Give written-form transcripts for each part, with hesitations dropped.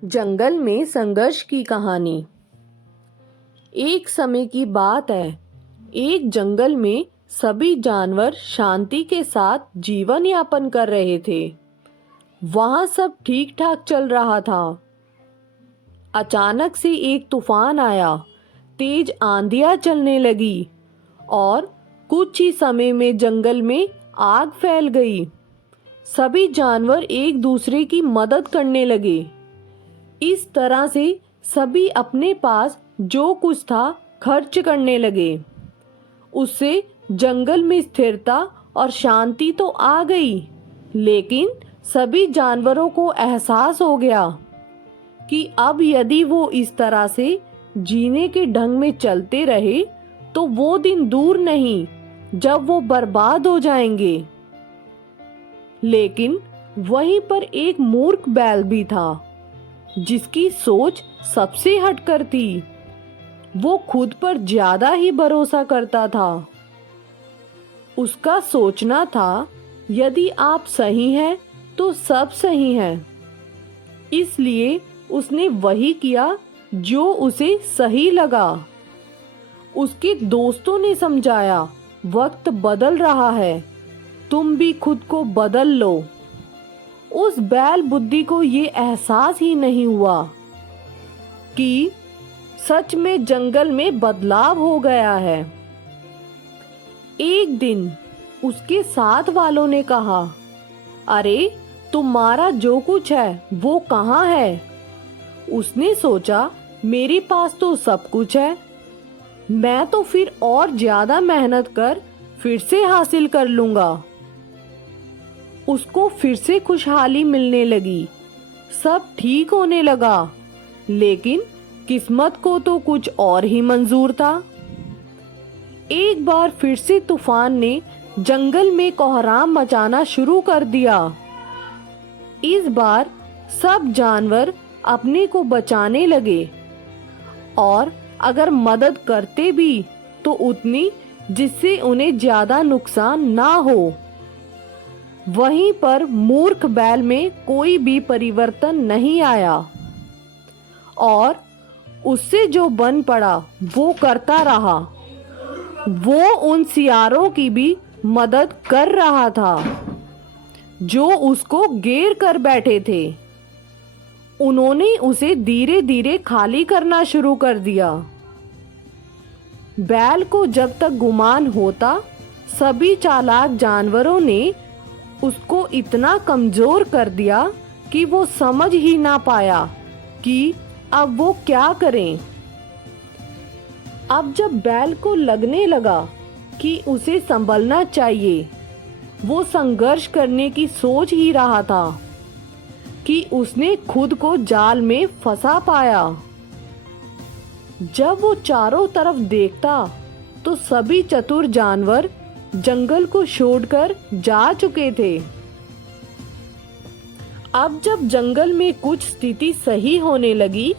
जंगल में संघर्ष की कहानी। एक समय की बात है, एक जंगल में सभी जानवर शांति के साथ जीवन यापन कर रहे थे। वहां सब ठीक ठाक चल रहा था। अचानक से एक तूफान आया, तेज आंधियां चलने लगी और कुछ ही समय में जंगल में आग फैल गई। सभी जानवर एक दूसरे की मदद करने लगे। इस तरह से सभी अपने पास जो कुछ था खर्च करने लगे। उससे जंगल में स्थिरता और शांति तो आ गई, लेकिन सभी जानवरों को एहसास हो गया कि अब यदि वो इस तरह से जीने के ढंग में चलते रहे तो वो दिन दूर नहीं जब वो बर्बाद हो जाएंगे। लेकिन वहीं पर एक मूर्ख बैल भी था, जिसकी सोच सबसे हटकर थी। वो खुद पर ज्यादा ही भरोसा करता था। उसका सोचना था, यदि आप सही हैं तो सब सही हैं। इसलिए उसने वही किया जो उसे सही लगा। उसके दोस्तों ने समझाया, वक्त बदल रहा है, तुम भी खुद को बदल लो। उस बैल बुद्धि को ये एहसास ही नहीं हुआ कि सच में जंगल में बदलाव हो गया है। एक दिन उसके साथ वालों ने कहा, अरे तुम्हारा जो कुछ है वो कहाँ है? उसने सोचा, मेरे पास तो सब कुछ है, मैं तो फिर और ज्यादा मेहनत कर फिर से हासिल कर लूंगा। उसको फिर से खुशहाली मिलने लगी, सब ठीक होने लगा। लेकिन किस्मत को तो कुछ और ही मंजूर था। एक बार फिर से तूफान ने जंगल में कोहराम मचाना शुरू कर दिया। इस बार सब जानवर अपने को बचाने लगे और अगर मदद करते भी तो उतनी जिससे उन्हें ज्यादा नुकसान ना हो। वहीं पर मूर्ख बैल में कोई भी परिवर्तन नहीं आया और उससे जो बन पड़ा वो करता रहा। वो उन सियारों की भी मदद कर रहा था जो उसको घेर कर बैठे थे। उन्होंने उसे धीरे धीरे खाली करना शुरू कर दिया। बैल को जब तक गुमान होता, सभी चालाक जानवरों ने उसको इतना कमजोर कर दिया कि वो समझ ही ना पाया कि अब वो क्या करें। अब जब बैल को लगने लगा कि उसे संभलना चाहिए, वो संघर्ष करने की सोच ही रहा था कि उसने खुद को जाल में फंसा पाया। जब वो चारों तरफ देखता तो सभी चतुर जानवर जंगल को छोड़कर जा चुके थे। अब जब जंगल में कुछ स्थिति सही होने लगी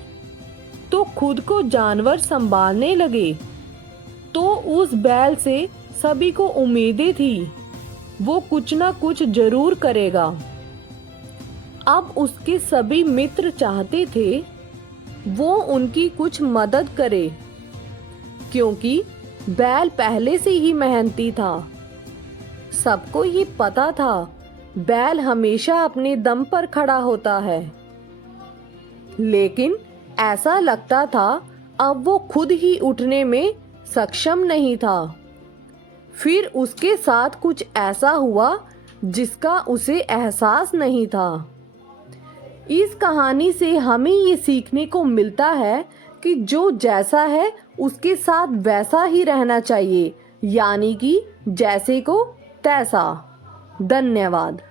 तो खुद को जानवर संभालने लगे। तो उस बैल से सभी को उम्मीदें थी, वो कुछ ना कुछ जरूर करेगा। अब उसके सभी मित्र चाहते थे वो उनकी कुछ मदद करे, क्योंकि बैल पहले से ही मेहनती था। सबको ही पता था बैल हमेशा अपने दम पर खड़ा होता है, लेकिन ऐसा लगता था अब वो खुद ही उठने में सक्षम नहीं था। फिर उसके साथ कुछ ऐसा हुआ जिसका उसे एहसास नहीं था। इस कहानी से हमें ये सीखने को मिलता है कि जो जैसा है उसके साथ वैसा ही रहना चाहिए, यानी कि जैसे को तैसा। धन्यवाद।